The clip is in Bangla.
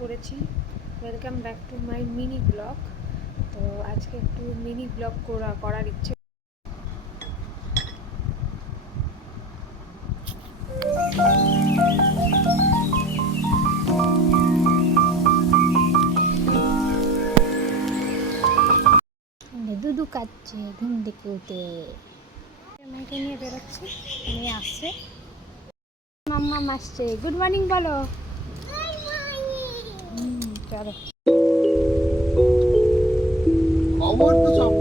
পড়েছি। Welcome back to my mini blog. তো আজকে একটু মিনি ব্লগ করার ইচ্ছে। দুধু খাচ্ছে ঘুম থেকে উঠে, মেয়েকে নিয়ে বেরোচ্ছে, নিয়ে আসছে। মাম্মা আসছে, গুড মর্নিং বলো। চলো। খবর তো সব